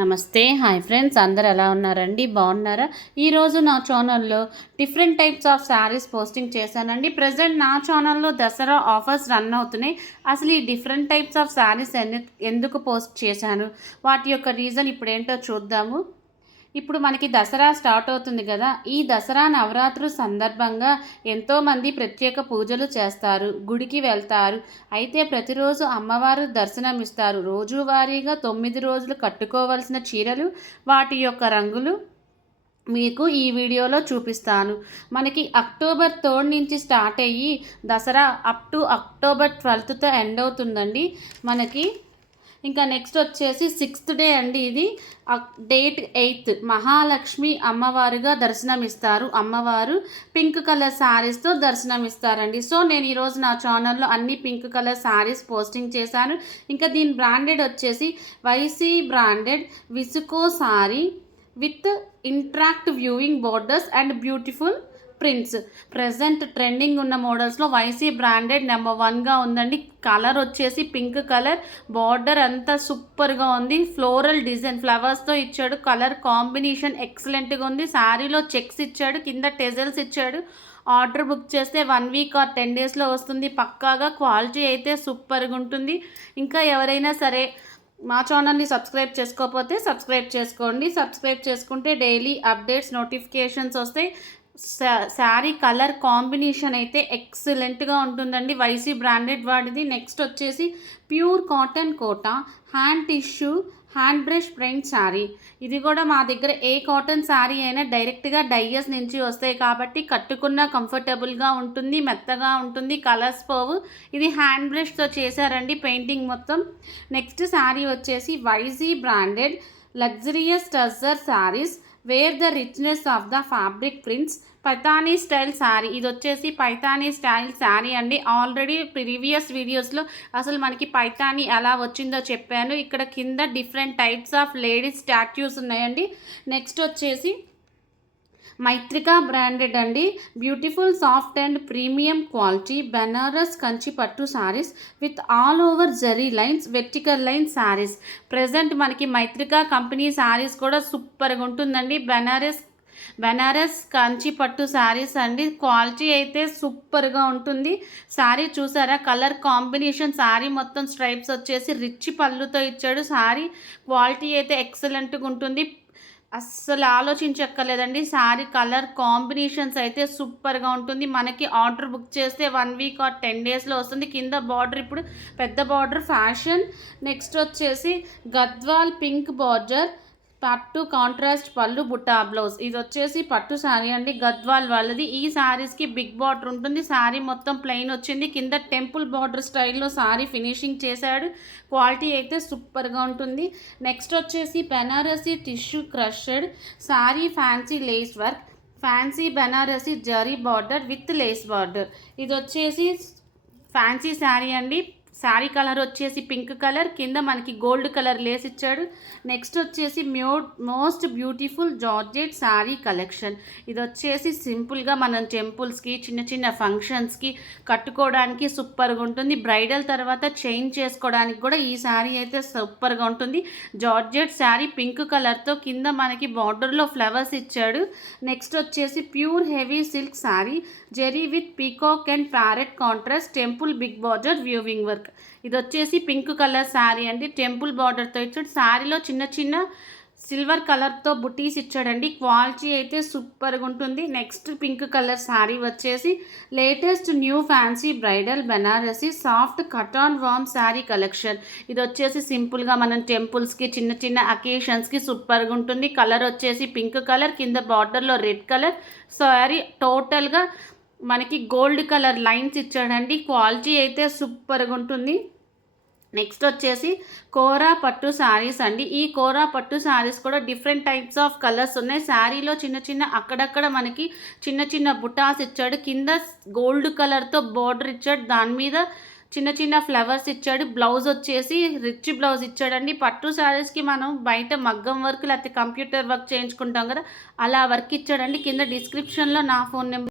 నమస్తే, hi friends, అందరు ఎలా ఉన్నారండి? బాగున్నారా? ఈరోజు నా ఛానల్లో different types of saris posting చేశానండి. ప్రజెంట్ నా ఛానల్లో దసరా ఆఫర్స్ రన్ అవుతున్నాయి. అసలు ఈ డిఫరెంట్ టైప్స్ ఆఫ్ శారీస్ ఎందుకు పోస్ట్ చేశాను, వాటి యొక్క రీజన్ ఇప్పుడు ఏంటో చూద్దాము. ఇప్పుడు మనకి దసరా స్టార్ట్ అవుతుంది కదా. ఈ దసరా నవరాత్రుల సందర్భంగా ఎంతోమంది ప్రత్యేక పూజలు చేస్తారు, గుడికి వెళ్తారు. అయితే ప్రతిరోజు అమ్మవారు దర్శనమిస్తారు. రోజువారీగా 9 రోజులు కట్టుకోవాల్సిన చీరలు, వాటి యొక్క రంగులు మీకు ఈ వీడియోలో చూపిస్తాను. మనకి అక్టోబర్ 3 నుంచి స్టార్ట్ అయ్యి దసరా అప్ టు అక్టోబర్ 12తో ఎండ్ అవుతుందండి. మనకి ఇంకా నెక్స్ట్ వచ్చేసి 6th డే అండి. ఇది డేట్ 8th మహాలక్ష్మి అమ్మవారుగా దర్శనమిస్తారు. అమ్మవారు పింక్ కలర్ శారీస్తో దర్శనమిస్తారండి. సో నేను ఈరోజు నా ఛానల్లో అన్ని పింక్ కలర్ శారీస్ పోస్టింగ్ చేశాను. ఇంకా దీని బ్రాండెడ్ వచ్చేసి వైసీ బ్రాండెడ్ విసుకో sari with intricate weaving borders and beautiful prints. Present trending ఉన్న మోడల్స్లో వైసీ బ్రాండెడ్ నెంబర్ 1గా ఉందండి. కలర్ వచ్చేసి పింక్ కలర్, బార్డర్ అంతా సూపర్గా ఉంది. ఫ్లోరల్ డిజైన్ ఫ్లవర్స్తో ఇచ్చాడు. కలర్ కాంబినేషన్ ఎక్సలెంట్గా ఉంది. శారీలో చెక్స్ ఇచ్చాడు, కింద టెజల్స్ ఇచ్చాడు. ఆర్డర్ బుక్ చేస్తే 1 వీక్ ఆర్ 10 డేస్లో వస్తుంది. పక్కాగా క్వాలిటీ అయితే సూపర్గా ఉంటుంది. ఇంకా ఎవరైనా సరే మా ఛానల్ని సబ్స్క్రైబ్ చేసుకోకపోతే సబ్స్క్రైబ్ చేసుకోండి. సబ్స్క్రైబ్ చేసుకుంటే డైలీ అప్డేట్స్ నోటిఫికేషన్స్ వస్తాయి. శారీ కలర్ కాంబినేషన్ అయితే ఎక్సలెంట్గా ఉంటుందండి. వైసీ బ్రాండెడ్ వాడిది. నెక్స్ట్ వచ్చేసి pure cotton Kota hand tissue hand brush print sari. ఇది కూడా మా దగ్గర ఏ కాటన్ శారీ అయినా డైరెక్ట్గా డైయస్ నుంచి వస్తాయి కాబట్టి కట్టుకున్న కంఫర్టబుల్గా ఉంటుంది, మెత్తగా ఉంటుంది, కలర్స్ పోవు. ఇది హ్యాండ్ బ్రష్తో చేశారండి పెయింటింగ్ మొత్తం. నెక్స్ట్ శారీ వచ్చేసి Y G branded luxurious tussar saris wear the richness of the fabric prints Paithani style sari. ఇది వచ్చేసి పైతానీ స్టైల్ శారీ అండి. ఆల్రెడీ ప్రీవియస్ వీడియోస్లో అసలు మనకి పైతానీ ఎలా వచ్చిందో చెప్పాను. ఇక్కడ కింద different types of ladies statues ఉన్నాయండి. నెక్స్ట్ వచ్చేసి మైత్రికా బ్రాండెడ్ అండి. Beautiful soft and premium quality Banaras Kanchi pattu saris with all over zari lines vertical line saris. Present మనకి మైత్రికా కంపెనీ శారీస్ కూడా సూపర్గా ఉంటుందండి. బెనారస్ కంచి పట్టు శారీస్ అండి. క్వాలిటీ అయితే సూపర్గా ఉంటుంది. శారీ చూసారా, కలర్ కాంబినేషన్ శారీ మొత్తం స్ట్రైప్స్ వచ్చేసి రిచ్ పళ్ళుతో ఇచ్చాడు. శారీ క్వాలిటీ అయితే ఎక్సలెంట్గా ఉంటుంది. అస్సలు ఆలోచించక్కర్లేదండి. శారీ కలర్ కాంబినేషన్స్ అయితే సూపర్గా ఉంటుంది. మనకి ఆర్డర్ బుక్ చేస్తే 1 వీక్ ఆర్ 10 డేస్లో వస్తుంది. కింద బార్డర్ ఇప్పుడు పెద్ద బార్డర్ ఫ్యాషన్. నెక్స్ట్ వచ్చేసి గద్వాల్ పింక్ బార్డర్ పట్టు కాంట్రాస్ట్ పళ్ళు బుట్టా బ్లౌజ్. ఇది వచ్చేసి పట్టు శారీ అండి, గద్వాల్ వాళ్ళది. ఈ శారీస్కి బిగ్ బార్డర్ ఉంటుంది. శారీ మొత్తం ప్లెయిన్ వచ్చింది. కింద టెంపుల్ బార్డర్ స్టైల్లో శారీ ఫినిషింగ్ చేశాడు. క్వాలిటీ అయితే సూపర్గా ఉంటుంది. నెక్స్ట్ వచ్చేసి Banarasi tissue crushed sari fancy lace work fancy Banarasi zari border with lace border. ఇది వచ్చేసి ఫ్యాన్సీ శారీ అండి. శారీ కలర్ వచ్చేసి పింక్ కలర్, కింద మనకి గోల్డ్ కలర్ లేస్ ఇచ్చాడు. నెక్స్ట్ వచ్చేసి most beautiful georgette sari collection. ఇది వచ్చేసి సింపుల్గా మనం టెంపుల్స్కి చిన్న చిన్న ఫంక్షన్స్కి కట్టుకోవడానికి సూపర్గా ఉంటుంది. బ్రైడల్ తర్వాత చేంజ్ చేసుకోవడానికి కూడా ఈ శారీ అయితే సూపర్గా ఉంటుంది. జార్జెట్ శారీ పింక్ కలర్తో కింద మనకి బార్డర్లో ఫ్లవర్స్ ఇచ్చాడు. నెక్స్ట్ వచ్చేసి pure heavy silk sari zari with peacock and parrot contrast temple big border weaving work. ఇది వచ్చేసి పింక్ కలర్ శారీ అండి. టెంపుల్ బార్డర్తో ఇచ్చాడు. శారీలో చిన్న చిన్న సిల్వర్ కలర్తో బుటీస్ ఇచ్చాడండి. క్వాలిటీ అయితే సూపర్గా ఉంటుంది. నెక్స్ట్ పింక్ కలర్ శారీ వచ్చేసి latest new fancy bridal Benarasi soft cotton warm sari collection. ఇది వచ్చేసి సింపుల్గా మనం టెంపుల్స్కి చిన్న చిన్న అకేషన్స్కి సూపర్గా ఉంటుంది. కలర్ వచ్చేసి పింక్ కలర్, కింద బార్డర్లో రెడ్ కలర్. శారీ టోటల్గా మనకి గోల్డ్ కలర్ లైన్స్ ఇచ్చాడండి. క్వాలిటీ అయితే సూపర్గా ఉంటుంది. నెక్స్ట్ వచ్చేసి కోరా పట్టు శారీస్ అండి. ఈ కోరా పట్టు శారీస్ కూడా డిఫరెంట్ టైప్స్ ఆఫ్ కలర్స్ ఉన్నాయి. శారీలో చిన్న చిన్న అక్కడక్కడ మనకి చిన్న చిన్న బుటాస్ ఇచ్చాడు. కింద గోల్డ్ కలర్తో బార్డర్ ఇచ్చాడు. దాని మీద చిన్న చిన్న ఫ్లవర్స్ ఇచ్చాడు. బ్లౌజ్ వచ్చేసి రిచ్ బ్లౌజ్ ఇచ్చాడండి. పట్టు శారీస్కి మనం బయట మగ్గం వర్క్ లేకపోతే కంప్యూటర్ వర్క్ చేయించుకుంటాం కదా, అలా వర్క్ ఇచ్చాడండి. కింద డిస్క్రిప్షన్లో నా ఫోన్ నెంబర్